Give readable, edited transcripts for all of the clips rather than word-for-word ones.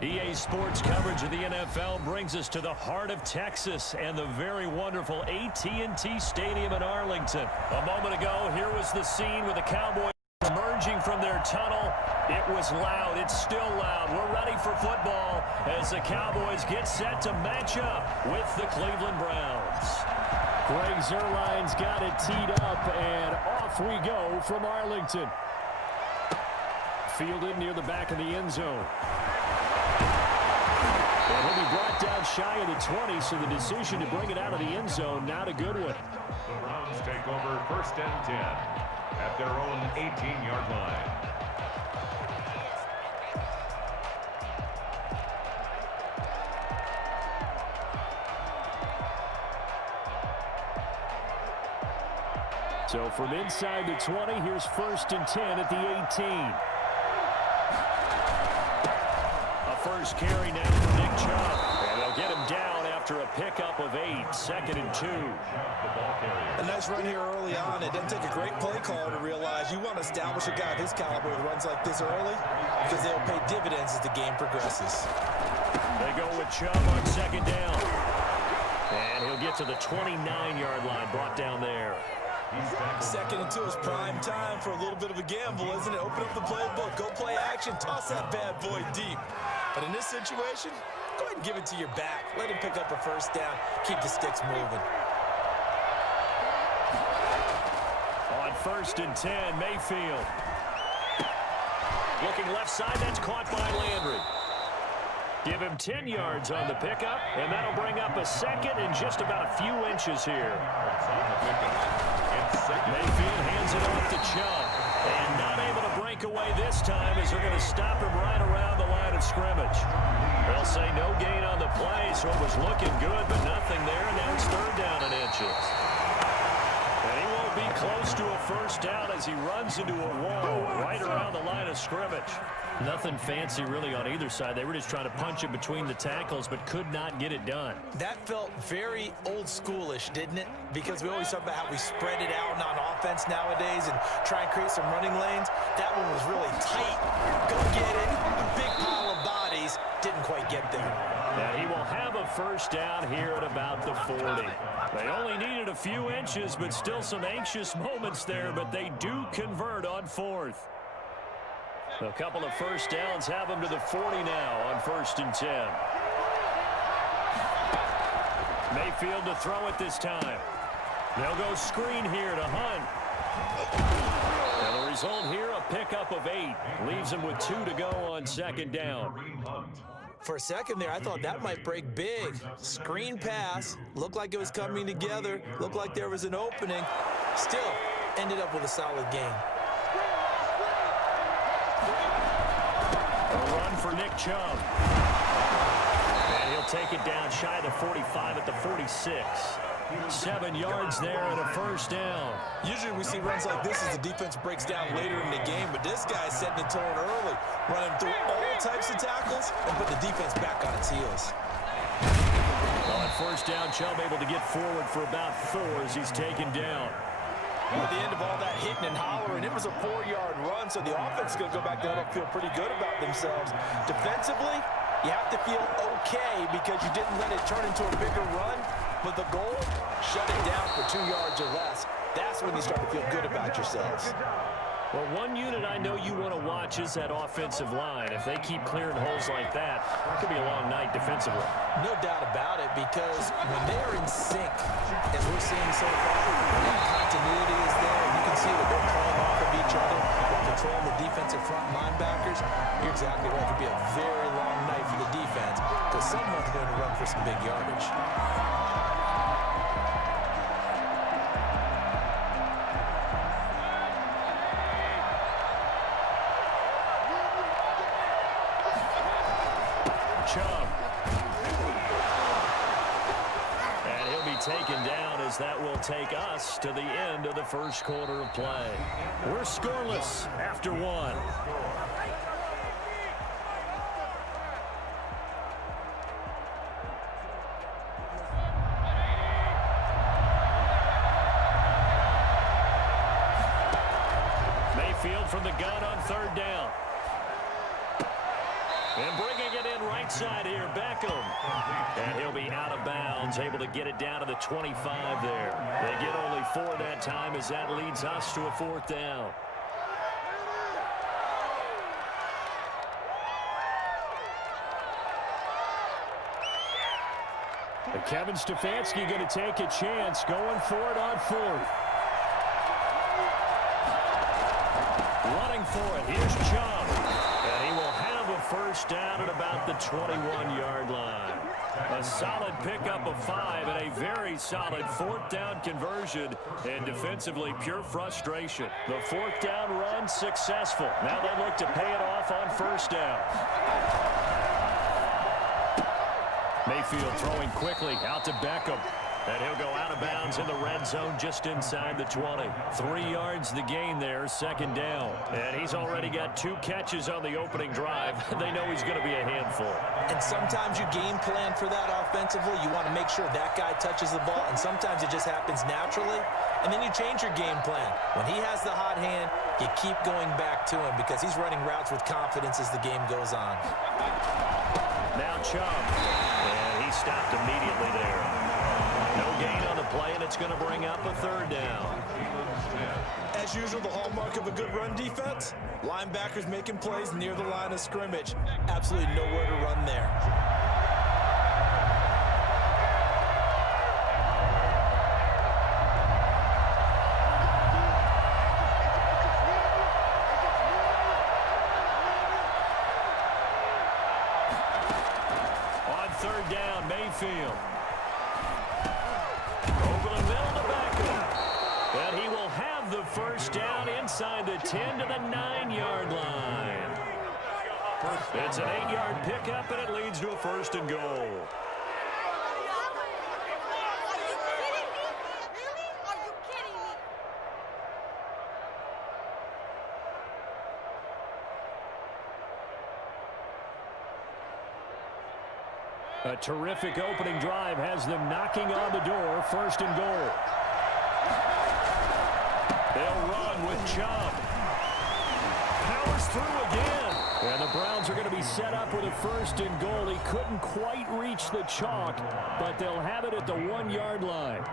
EA Sports coverage of the NFL brings us to the heart of Texas and the very wonderful AT&T Stadium in Arlington. A moment ago, here was the scene with the Cowboys emerging from their tunnel. It was loud. It's still loud. We're ready for football as the Cowboys get set to match up with the Cleveland Browns. Greg Zuerlein's got it teed up, and off we go from Arlington. Fielded near the back of the end zone. And he'll be brought down shy of the 20, so the decision to bring it out of the end zone, not a good one. The Browns take over 1st and 10 at their own 18-yard line. So from inside the 20, here's 1st and 10 at the 18. First carry now for Nick Chubb. And they'll get him down after a pickup of 8. 2nd and 2. A nice run here early on. It doesn't take a great play caller to realize you want to establish a guy of his caliber with runs like this early because they'll pay dividends as the game progresses. They go with Chubb on 2nd down. And he'll get to the 29-yard line, brought down there. 2nd and 2 is prime time for a little bit of a gamble, isn't it? Open up the playbook, go play action, toss that bad boy deep. But in this situation, go ahead and give it to your back. Let him pick up a 1st down, keep the sticks moving. On 1st and 10, Mayfield. Looking left side, that's caught by Landry. Give him 10 yards on the pickup, and that'll bring up a 2nd and just about a few inches here. Mayfield hands it off to Chubb. And not able to break away this time as they're going to stop him right around the line of scrimmage. They'll say no gain on the play, so it was looking good, but nothing there. And now it's 3rd down and inches. And he won't be close to a 1st down as he runs into a wall right around the line of scrimmage. Nothing fancy really on either side. They were just trying to punch it between the tackles, but could not get it done. That felt very old schoolish, didn't it? Because we always talk about how we spread it out on offense nowadays and try and create some running lanes. That one was really tight. Go get it. A big pile of bodies. Didn't quite get there. And he will have a 1st down here at about the 40. They only needed a few inches, but still some anxious moments there, but they do convert on 4th. A couple of 1st downs have them to the 40 now on 1st and 10. Mayfield to throw it this time. They'll go screen here to Hunt. And the result here, a pickup of 8. Leaves him with 2 to go on 2nd down. For a second there, I thought that might break big. Screen pass. Looked like it was coming together. Looked like there was an opening. Still, ended up with a solid game. A run for Nick Chubb. And he'll take it down shy of the 45 at the 46. 7 yards there and a 1st down. Usually we see runs like this as the defense breaks down later in the game, but this guy's setting the tone early, running through all types of tackles and put the defense back on its heels. On 1st down, Chubb able to get forward for about 4 as he's taken down. At the end of all that hitting and hollering, it was a 4-yard run, so the offense is going to go back to huddle, feel pretty good about themselves. Defensively, you have to feel okay because you didn't let it turn into a bigger run, but the goal, shut it down for 2 yards or less. That's when you start to feel good about yourselves. Well, one unit I know you want to watch is that offensive line. If they keep clearing holes like that, it could be a long night defensively. No doubt about it, because when they're in sync, as we're seeing so far, that continuity is there, and you can see that they're playing off of each other, they're controlling the defensive front linebackers. You're exactly right. It could be a very long night for the defense, because someone's going to run for some big yardage. Chubb. And he'll be taken down as that will take us to the end of the 1st quarter of play. We're scoreless after 1. Mayfield from the gun on 3rd down. And bringing it in right side here, Beckham. And he'll be out of bounds, able to get it down to the 25 there. They get only 4 that time as that leads us to a 4th down. And Kevin Stefanski going to take a chance, going for it on 4th. Running for it, here's Chubb. And he will have a first down at about the 21-yard line. A solid pickup of 5 and a very solid 4th down conversion. And defensively, pure frustration. The 4th down run successful. Now they look to pay it off on first down. Mayfield throwing quickly out to Beckham. And he'll go out of bounds in the red zone just inside the 20. 3 yards the gain there, 2nd down. And he's already got 2 catches on the opening drive. They know he's going to be a handful. And sometimes you game plan for that offensively. You want to make sure that guy touches the ball, and sometimes it just happens naturally. And then you change your game plan. When he has the hot hand, you keep going back to him because he's running routes with confidence as the game goes on. Now Chubb. And he stopped immediately there. No gain on the play, and it's going to bring up a 3rd down. As usual, the hallmark of a good run defense, linebackers making plays near the line of scrimmage. Absolutely nowhere to run there. On 3rd down, Mayfield. Over the middle to Beckham. And he will have the first down inside the 10 to the 9-yard line. It's an 8-yard pickup, and it leads to a 1st and goal. A terrific opening drive has them knocking on the door, 1st and goal. They'll run with Chubb. Powers through again. And the Browns are going to be set up with a 1st and goal. He couldn't quite reach the chalk, but they'll have it at the 1-yard line.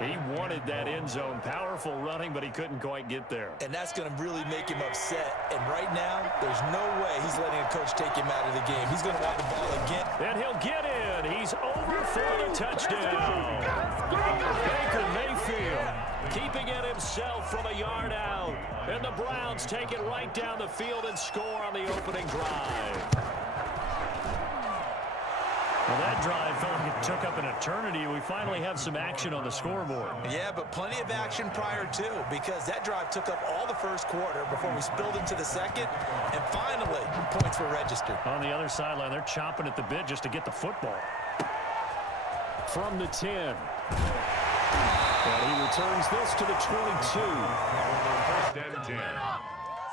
He wanted that end zone. Powerful running, but he couldn't quite get there. And that's going to really make him upset. And right now, there's no way he's letting a coach take him out of the game. He's going to want the ball again. And he'll get in. He's over for the touchdown. Baker Mayfield keeping it himself from a yard out. And the Browns take it right down the field and score on the opening drive. Well, that drive felt like it took up an eternity. We finally have some action on the scoreboard. Yeah, but plenty of action prior to, because that drive took up all the 1st quarter before we spilled into the 2nd, and finally, points were registered. On the other sideline, they're chomping at the bit just to get the football. From the 10. And he returns this to the 22. 1st and 10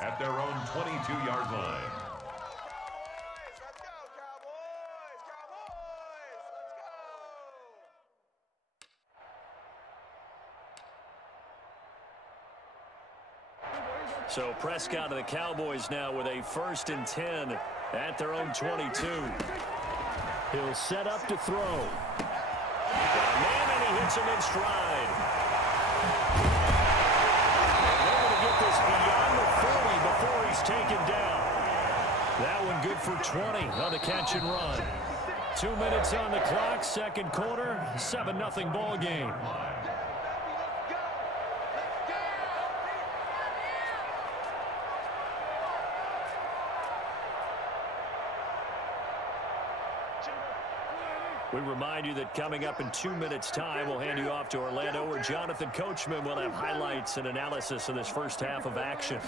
at their own 22-yard line. So Prescott and the Cowboys now with a 1st and 10 at their own 22. He'll set up to throw. And he hits him in stride. And they're going to get this beyond the 40 before he's taken down. That one good for 20 on the catch and run. 2 minutes on the clock, 2nd quarter, 7-0 ball game. We remind you that coming up in 2 minutes' time, we'll hand you off to Orlando, where Jonathan Coachman will have highlights and analysis of this first half of action.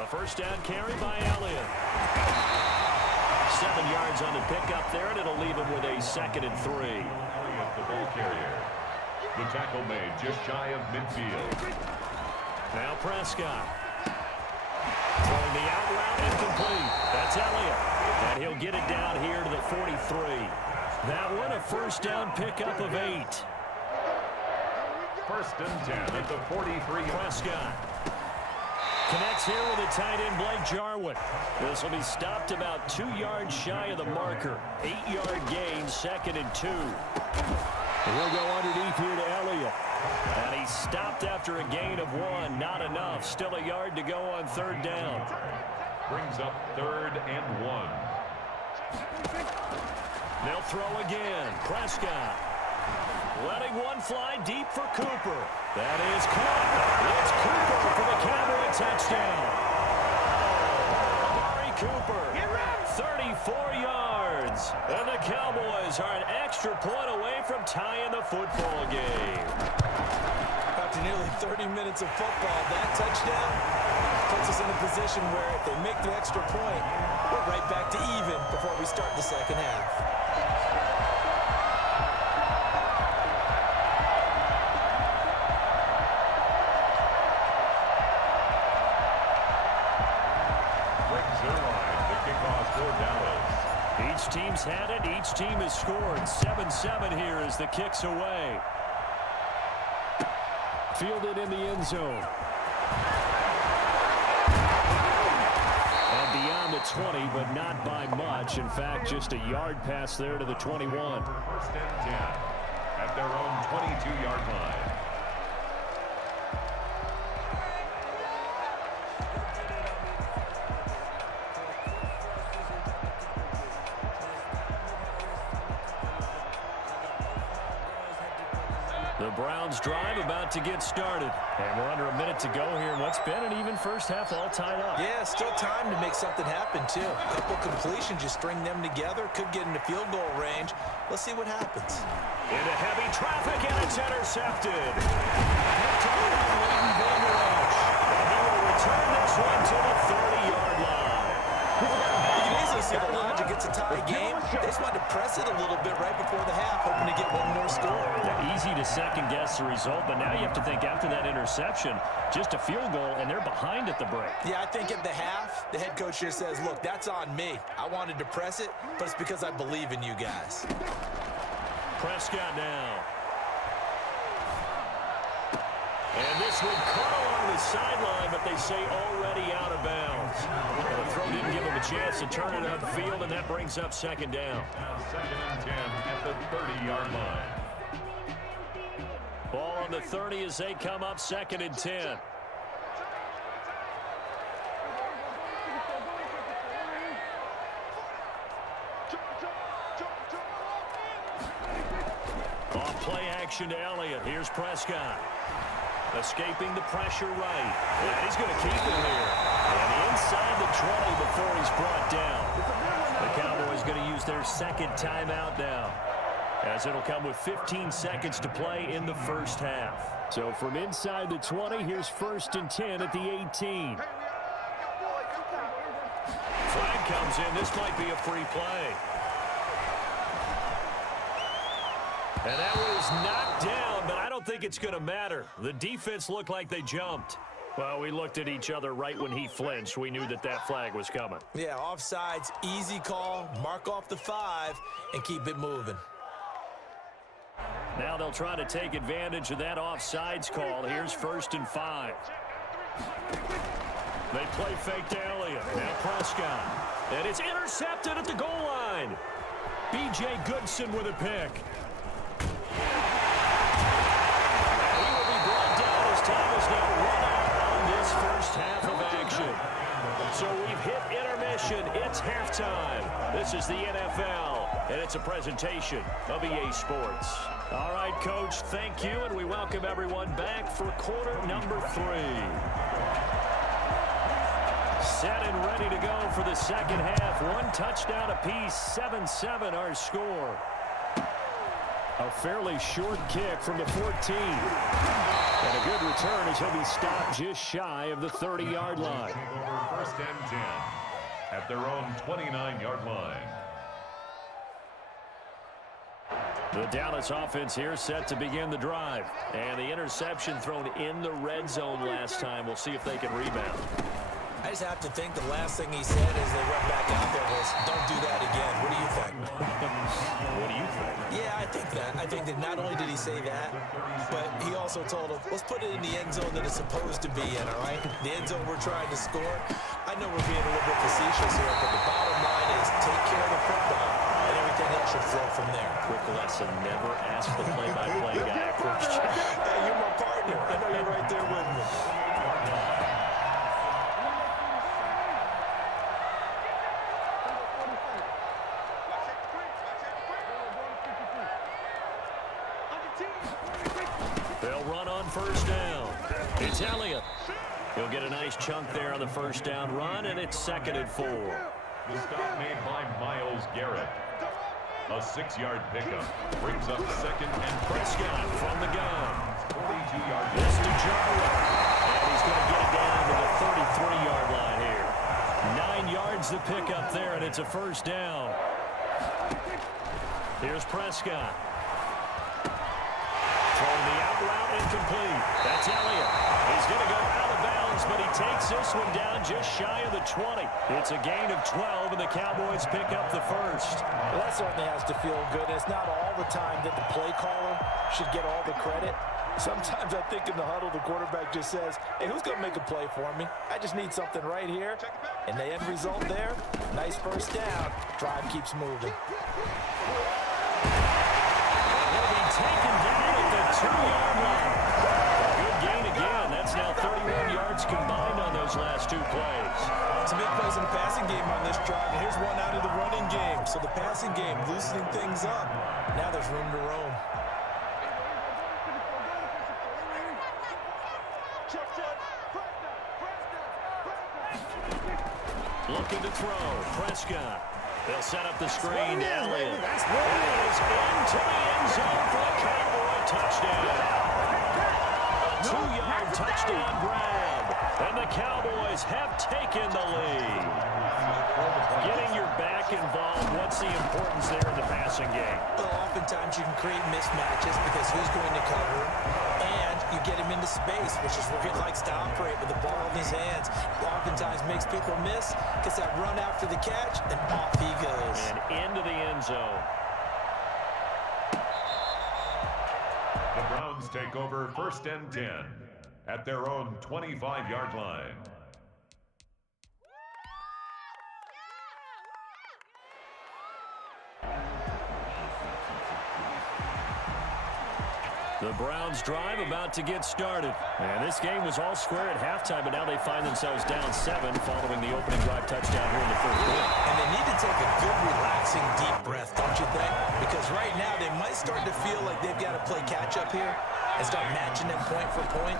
A 1st down carry by Elliott. 7 yards on the pickup there, and it'll leave him with a 2nd and 3. The ball carrier. The tackle made just shy of midfield. Now Prescott. Throwing the out route incomplete. That's Elliott. And he'll get it down here to the 43. That one a 1st down pickup of 8. 1st and 10 at the 43. Prescott connects blitz here with the tight end, Blake Jarwin. This will be stopped about 2 yards shy of the marker. 8-yard gain, 2nd and 2. He'll go underneath here to Elliott. And he's stopped after a gain of 1. Not enough. Still a yard to go on 3rd down. Brings up 3rd and 1. They'll throw again. Prescott. Letting one fly deep for Cooper. That is caught. It's Cooper for the Cowboy touchdown. Amari Cooper, 34 yards. And the Cowboys are an extra point away from tying the football game. After nearly 30 minutes of football, that touchdown puts us in a position where if they make the extra point, we're right back to even before we start the second half. Each team's had it. Each team has scored. 7-7 here as the kick's away. Fielded in the end zone. And beyond the 20, but not by much. In fact, just a yard pass there to the 21. 1st and 10 at their own 22-yard line. The Browns drive about to get started. And we're under a minute to go here in what's been an even first half, all tied up. Yeah, still time to make something happen, too. A couple completions, just string them together. Could get into field goal range. Let's see what happens. Into heavy traffic, and it's intercepted. And he will return this one to the 30-yard line. You can easily see the logic. It's a tie game. They just wanted to press it a little bit right before the half, hoping to get one more score. Yeah, easy to second-guess the result, but now you have to think after that interception, just a field goal, and they're behind at the break. Yeah, I think at the half, the head coach here says, look, that's on me. I wanted to press it, but it's because I believe in you guys. Prescott now. And this one caught along the sideline, but they say already out of bounds. The throw didn't give him a chance to turn it upfield, and that brings up 2nd down. Now 2nd and 10 at the 30-yard line. Ball on the 30 as they come up 2nd and 10. Off play action to Elliott. Here's Prescott. Escaping the pressure right. And he's going to keep it here. And inside the 20 before he's brought down. The Cowboys going to use their 2nd timeout now, as it'll come with 15 seconds to play in the first half. So from inside the 20, here's 1st and 10 at the 18. Flag comes in. This might be a free play. And that was knocked down, but I don't think it's going to matter. The defense looked like they jumped. Well, we looked at each other right when he flinched. We knew that that flag was coming. Yeah, offsides, easy call, mark off the 5, and keep it moving. Now they'll try to take advantage of that offsides call. Here's 1st and 5. They play fake to Elliott. Now Prescott. And it's intercepted at the goal line. B.J. Goodson with a pick. He will be brought down as time is now run out on this first half of action. So we've hit intermission. It's halftime. This is the NFL, and it's a presentation of EA Sports. All right, Coach, thank you, and we welcome everyone back for quarter number 3. Set and ready to go for the second half. 1 touchdown apiece, 7-7 our score. A fairly short kick from the 14. And a good return as he'll be stopped just shy of the 30-yard line. Take over 1st and 10 at their own 29-yard line. The Dallas offense here set to begin the drive. And the interception thrown in the red zone last time. We'll see if they can rebound. I just have to think the last thing he said as they went back out there was, don't do that again. What do you think? What do you think? Yeah, I think that. I think that not only did he say that, but he also told him, let's put it in the end zone that it's supposed to be in, all right? The end zone we're trying to score. I know we're being a little bit facetious here, but the bottom line is take care of the football, and everything else should flow from there. Quick lesson, never ask the play-by-play guy a question. Hey, you're my partner. I know you're right there with me. They'll run on first down. It's Elliott. He'll get a nice chunk there on the first down run, and it's 2nd and 4. The stop made by Myles Garrett. A 6-yard pickup brings up 2nd and Prescott from the gun. 42-yard. This to Jarwin. And he's going to get it down to the 33-yard line here. 9 yards to pick up there, and it's a first down. Here's Prescott. Throwing the out route incomplete. That's Elliott. He's going to go out of bounds, but he takes this one down just shy of the 20. It's a gain of 12, and the Cowboys pick up the first. Well, that certainly has to feel good. It's not all the time that the play caller should get all the credit. Sometimes I think in the huddle, the quarterback just says, hey, who's going to make a play for me? I just need something right here. And the end result there, nice first down. Drive keeps moving. Will be taken down at the 2-yard line. Good gain again. That's now 31 yards combined on those last 2 plays. Some big plays in the passing game on this drive, and here's one out of the running game. So the passing game loosening things up. Now there's room to roam. Looking to throw. Prescott. They'll set up the screen. Elliott. It is into the end zone for a Cowboy touchdown. 2-yard touchdown grab. And the Cowboys have taken the lead. Getting your back involved, what's the importance there in the passing game? Well, oftentimes you can create mismatches because who's going to cover, and you get him into space, which is where he likes to operate with the ball in his hands. Oftentimes makes people miss, gets that run after the catch, and off he goes. And into the end zone. The Browns take over 1st and 10 at their own 25-yard line. The Browns drive about to get started. And this game was all square at halftime, but now they find themselves down 7 following the opening drive touchdown here in the 4th quarter. And they need to take a good, relaxing, deep breath, don't you think? Because right now they might start to feel like they've got to play catch-up here and start matching them point for point.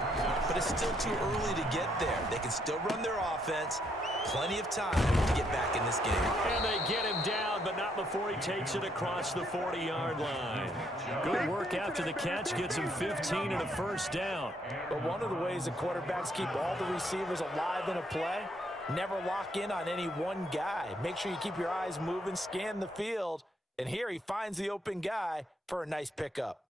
But it's still too early to get there. They can still run their offense. Plenty of time to get back in this game. And they get him down, but not before he takes it across the 40-yard line. Good work after the catch. Gets him 15 and a first down. But one of the ways that quarterbacks keep all the receivers alive in a play, never lock in on any one guy. Make sure you keep your eyes moving, scan the field. And here he finds the open guy for a nice pickup.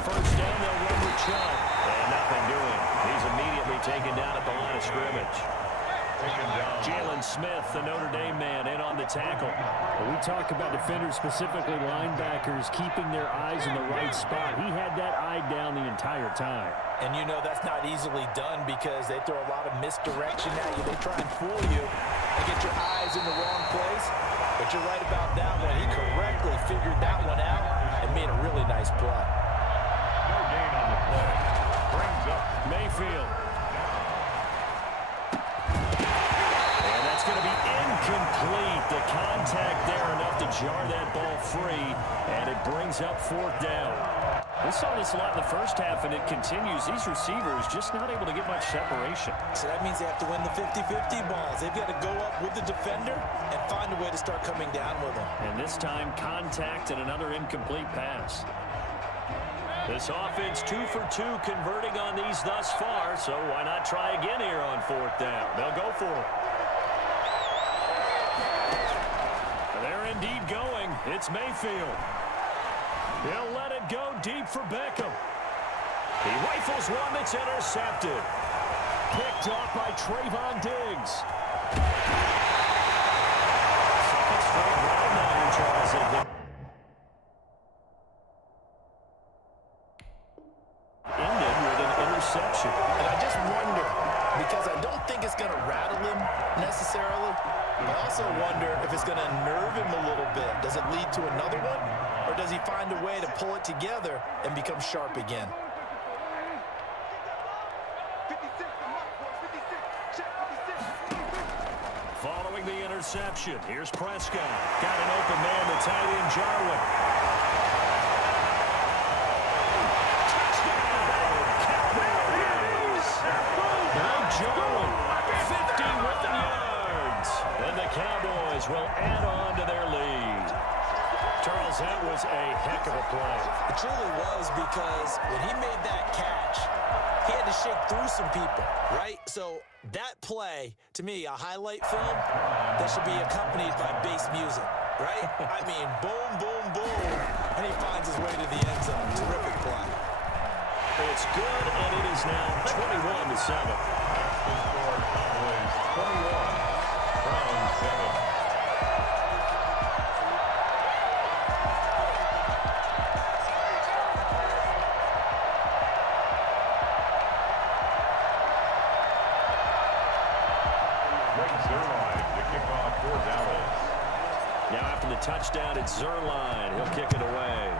First down, they'll run with Chubb. And nothing doing. He's immediately taken down at the line of scrimmage. Jalen Smith, the Notre Dame man, in on the tackle. Well, we talk about defenders, specifically linebackers, keeping their eyes in the right spot. He had that eye down the entire time. And you know that's not easily done because they throw a lot of misdirection at you. They try and fool you and get your eyes in the wrong place. But you're right about that one. He correctly figured that one out and made a really nice play. No gain on the play. Brings up Mayfield. And that's going to be incomplete. The contact there enough to jar that ball free. And it brings up 4th down. We saw this a lot in the first half, and it continues. These receivers just not able to get much separation. So that means they have to win the 50-50 balls. They've got to go up with the defender and find a way to start coming down with them. And this time, contact and another incomplete pass. This offense 2 for 2 converting on these thus far, so why not try again here on 4th down? They'll go for it. They're indeed going. It's Mayfield. He'll let it go deep for Beckham. He rifles one that's intercepted. Picked off by Trayvon Diggs. Second straight round now here, Charles. Ended with an interception. And I just wonder, because I don't think it's going to rattle him necessarily, but I also wonder if it's going to nerve him a little bit. Does it lead to another one? Or does he find a way to pull it together and become sharp again? Following the interception, here's Prescott. Got an open man, the tight end, Jarwin. Touchdown, Cowboys! Blake Jarwin, 51 yards. And the Cowboys will add on to their lead. Charles, that was a heck of a play. It truly was, because when he made that catch, he had to shake through some people, right? So that play, to me, a highlight film that should be accompanied by bass music, right? I mean, boom, boom, boom, and he finds his way to the end zone. Terrific play. It's good, and it is now 21-7. The score, Cowboys 21, Browns 7. Now after the touchdown, it's Zerline. He'll kick it away.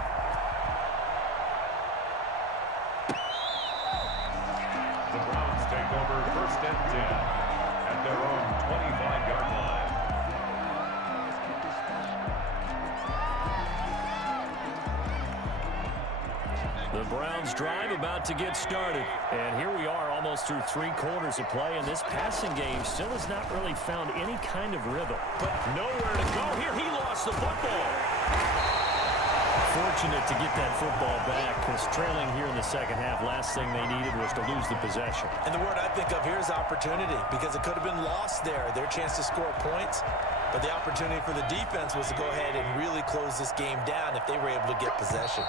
The Browns take over 1st and 10 at their own 25-yard line. The Browns drive about to get started. And here we are almost through 3 quarters of play, and this passing game still has not really found any kind of rhythm. But nowhere to go here. He lost the football. Fortunate to get that football back, because trailing here in the second half, last thing they needed was to lose the possession. And the word I think of here is opportunity, because it could have been lost there, their chance to score points. But the opportunity for the defense was to go ahead and really close this game down if they were able to get possession.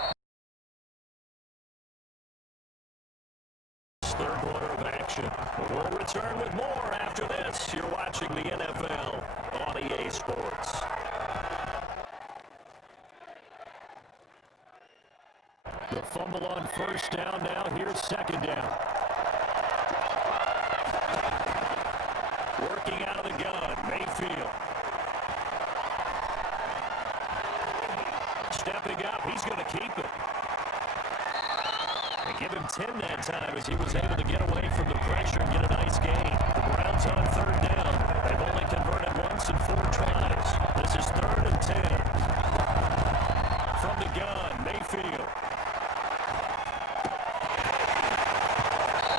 Third quarter of action. We'll return with more after this. You're watching the NFL on EA Sports. The fumble on first down now. Here's second down. Working out of the gun, Mayfield. Stepping up, he's going to keep it. They give him 10 that time as he was able to get away from the pressure and get a nice gain. The Browns on third down. They've only converted once in 4 tries. This is 3rd and 10. From the gun, Mayfield.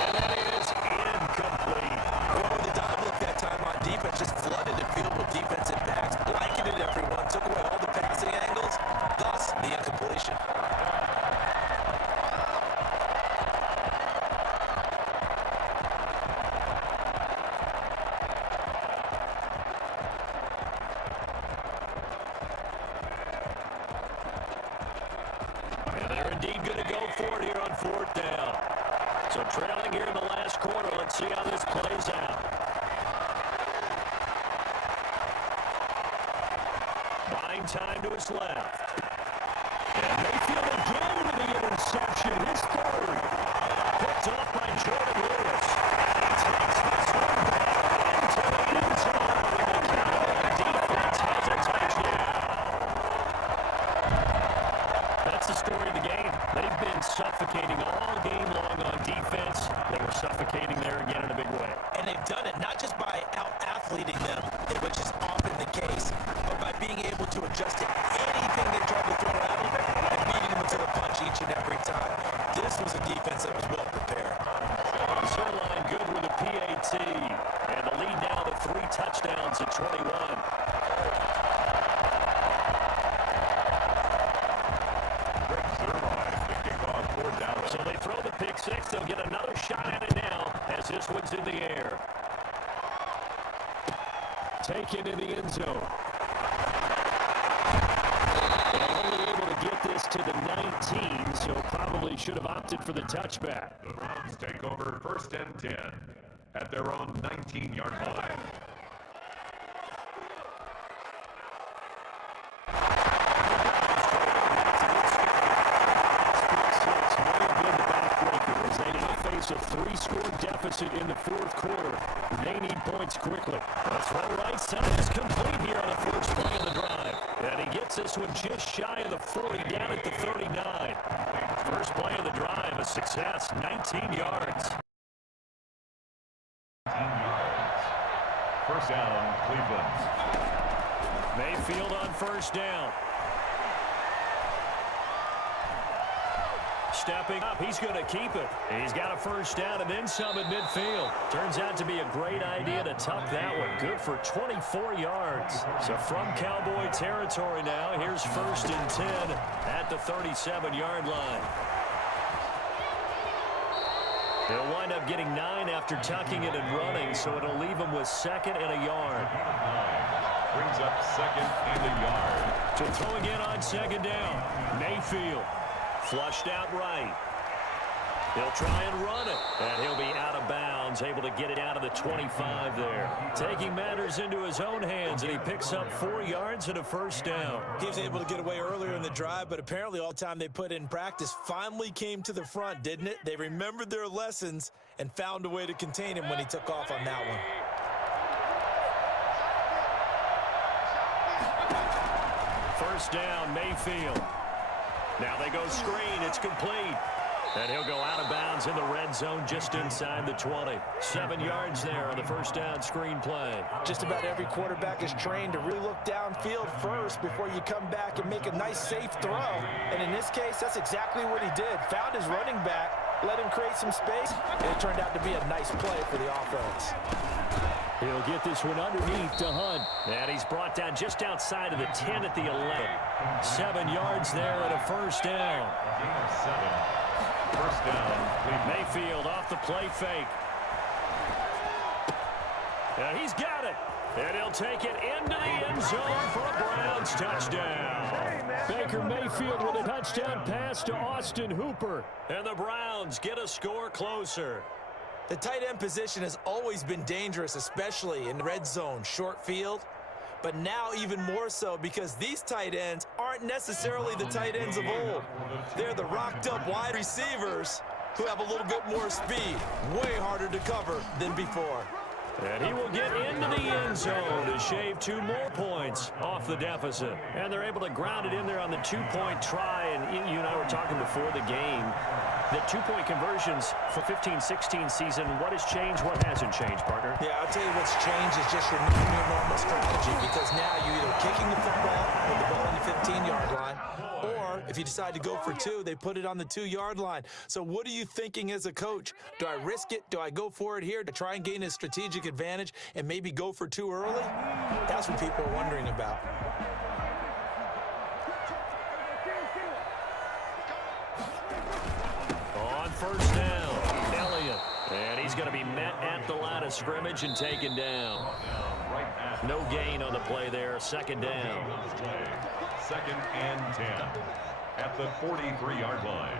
And that is incomplete. Well, the dive look that time on defense just flooded the field with defensive backs, blanketed everyone, took away all the passing angles, thus the incompletion. So trailing here in the last quarter. Let's see how this plays out. Buying time to his left. And Mayfield again with the interception. His 3rd. Picked off by Jordan Lewis. And he takes this one back into the end zone. And the Cowboy defense has a touchdown. That's the story of the game. They've been suffocating all game long on defense. They were suffocating there again in a big way. And they've done it not just by out-athleting them, which is often the case, but by being able to adjust to anything they try to throw at them and beating them to the punch each and every time. This was a defense that was well prepared. Zerline good with a PAT. And the lead now to 3 touchdowns at 21. So they throw the pick 6. They'll get another shot at it now as this one's in the air. Taken in the end zone. And only able to get this to the 19, so probably should have opted for the touchback. The Browns take over 1st and 10 at their own 19-yard line. A 3-score deficit in the 4th quarter. They need points quickly. That's right. Right side is complete here on the first play of the drive. And he gets this one just shy of the 40, down at the 39. First play of the drive, a success, 19 yards. 19 yards. First down, Cleveland. Mayfield on first down. Stepping up, he's going to keep it. He's got a first down and then some at midfield. Turns out to be a great idea to tuck that one. Good for 24 yards. So from Cowboy territory now, here's 1st and 10 at the 37-yard line. They'll wind up getting 9 after tucking it and running, so it'll leave them with 2nd and a yard. 9 brings up 2nd and a yard. So throwing in on 2nd down, Mayfield. Flushed out right. He'll try and run it. And he'll be out of bounds, able to get it out of the 25 there. Taking matters into his own hands, and he picks up 4 yards and a first down. He was able to get away earlier in the drive, but apparently all the time they put in practice finally came to the front, didn't it? They remembered their lessons and found a way to contain him when he took off on that one. First down, Mayfield. Now they go screen. It's complete. And he'll go out of bounds in the red zone just inside the 20. 7 yards there on the first down screen play. Just about every quarterback is trained to really look downfield first before you come back and make a nice, safe throw. And in this case, that's exactly what he did. Found his running back, let him create some space, and it turned out to be a nice play for the offense. He'll get this one underneath to Hunt. And he's brought down just outside of the 10 at the 11. 7 yards there and a first down. Gain of 7. First down, Cleveland. Mayfield off the play fake. And he's got it. And he'll take it into the end zone for a Browns touchdown. Baker Mayfield with a touchdown pass to Austin Hooper. And the Browns get a score closer. The tight end position has always been dangerous, especially in the red zone, short field. But now even more so because these tight ends aren't necessarily the tight ends of old. They're the rocked-up wide receivers who have a little bit more speed, way harder to cover than before. And he will get into the end zone to shave 2 more points off the deficit. And they're able to ground it in there on the 2-point try. And you and I were talking before the game. The 2-point conversions for 15-16 season, what has changed, what hasn't changed, partner? Yeah, I'll tell you what's changed is just your new normal strategy, because now you're either kicking the football with the ball on the 15-yard line, or if you decide to go for 2, they put it on the 2-yard line. So what are you thinking as a coach? Do I risk it? Do I go for it here to try and gain a strategic advantage and maybe go for 2 early? That's what people are wondering about. First down, Elliott. And he's going to be met at the line of scrimmage and taken down. No gain on the play there. 2nd down. 2nd and 10 at the 43-yard line.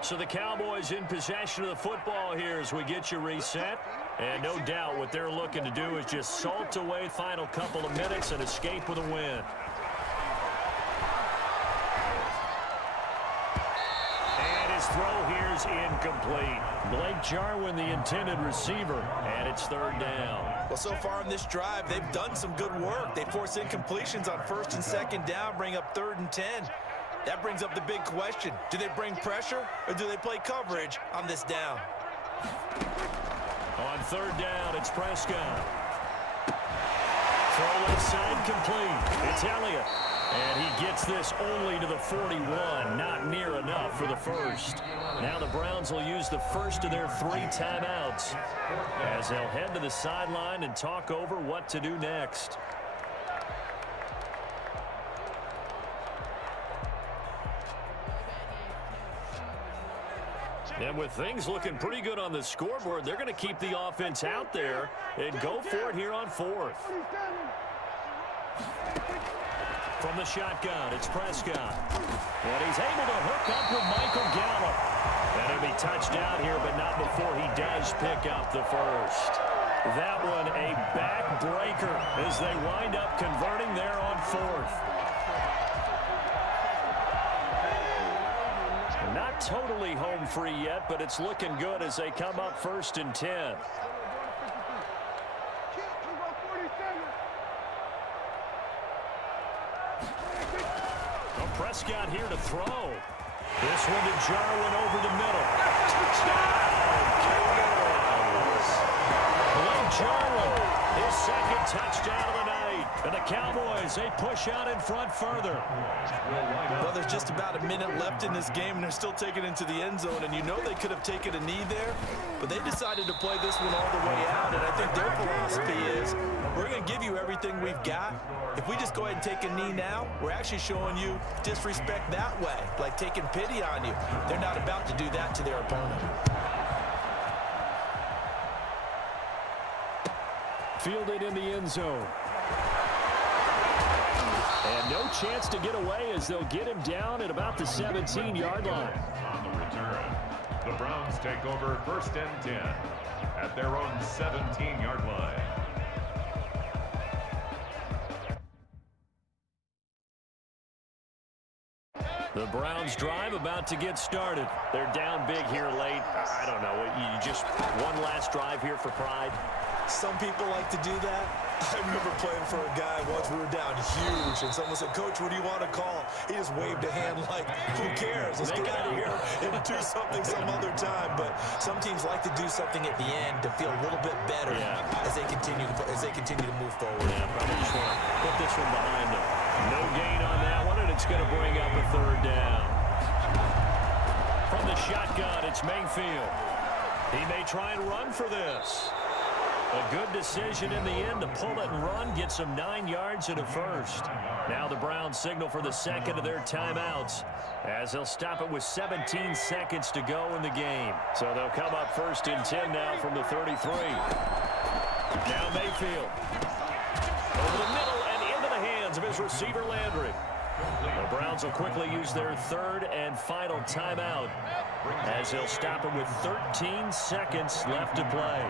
So the Cowboys in possession of the football here as we get you reset. And no doubt what they're looking to do is just salt away the final couple of minutes and escape with a win. Throw here's incomplete. Blake Jarwin, the intended receiver, and it's 3rd down. Well, so far in this drive, they've done some good work. They force incompletions on 1st and 2nd down, bring up 3rd and 10. That brings up the big question. Do they bring pressure, or do they play coverage on this down? On 3rd down, it's Prescott. Throw left side complete. It's Elliott. And he gets this only to the 41, not near enough for the first. Now the Browns will use the first of their 3 timeouts as they'll head to the sideline and talk over what to do next. And with things looking pretty good on the scoreboard, they're going to keep the offense out there and go for it here on 4th. From the shotgun, it's Prescott. And he's able to hook up with Michael Gallup. And it'll be touchdown here, but not before he does pick up the first. That one a backbreaker as they wind up converting there on fourth. Not totally home free yet, but it's looking good as they come up 1st and 10. Prescott here to throw. This one to Jarwin over the middle. Touchdown, Cowboys! Blake Jarwin, his second touchdown of the night. And the Cowboys, they push out in front further. Well, there's just about a minute left in this game, and they're still taking it into the end zone. And you know they could have taken a knee there, but they decided to play this one all the way out. And I think their philosophy is, we're going to give you everything we've got. If we just go ahead and take a knee now, we're actually showing you disrespect that way, like taking pity on you. They're not about to do that to their opponent. Fielded in the end zone. And no chance to get away as they'll get him down at about the 17-yard line. On the return, the Browns take over 1st and 10 at their own 17-yard line. The Browns drive about to get started. They're down big here late. I don't know. You just one last drive here for pride. Some people like to do that. I remember playing for a guy once. We were down huge, and someone said, "Coach, what do you want to call?" He just waved a hand like, who cares? Let's get out of here and do something some other time. But some teams like to do something at the end to feel a little bit better as they continue to move forward. Yeah, probably just want to put this one behind them. No gain on that one, and it's going to bring up a 3rd down. From the shotgun, it's Mayfield. He may try and run for this. A good decision in the end to pull it and run, get some 9 yards and a first. Now the Browns signal for the second of their timeouts as they'll stop it with 17 seconds to go in the game. So they'll come up 1st and 10 now from the 33. Now Mayfield. Over the middle and into the hands of his receiver Landry. The Browns will quickly use their 3rd and final timeout as they'll stop it with 13 seconds left to play.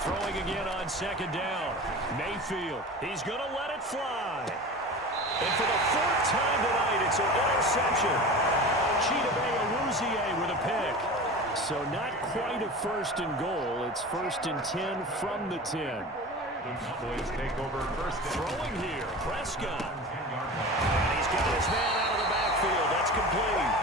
Throwing again on 2nd down. Mayfield. He's going to let it fly. And for the 4th time tonight, it's an interception. Chidobe Awuzie with a pick. So not quite a 1st and goal. It's 1st and 10 from the 10. The Cowboys take over 1st and Throwing here, Prescott. And he's got his man out of the backfield. That's complete.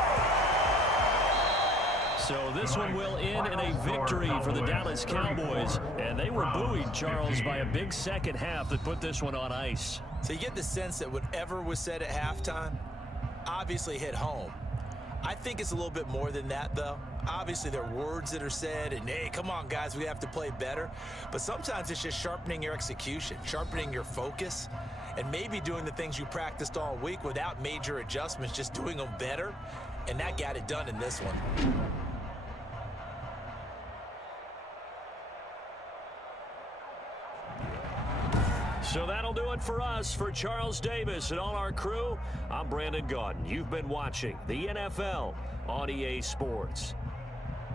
So this one will end in a victory for the Dallas Cowboys. And they were buoyed, Charles, by a big second half that put this one on ice. So you get the sense that whatever was said at halftime obviously hit home. I think it's a little bit more than that, though. Obviously, there are words that are said, and, hey, come on, guys, we have to play better. But sometimes it's just sharpening your execution, sharpening your focus, and maybe doing the things you practiced all week without major adjustments, just doing them better. And that got it done in this one. So that'll do it for us. For Charles Davis and all our crew, I'm Brandon Gaudin. You've been watching the NFL on EA Sports.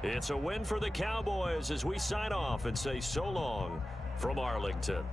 It's a win for the Cowboys as we sign off and say so long from Arlington.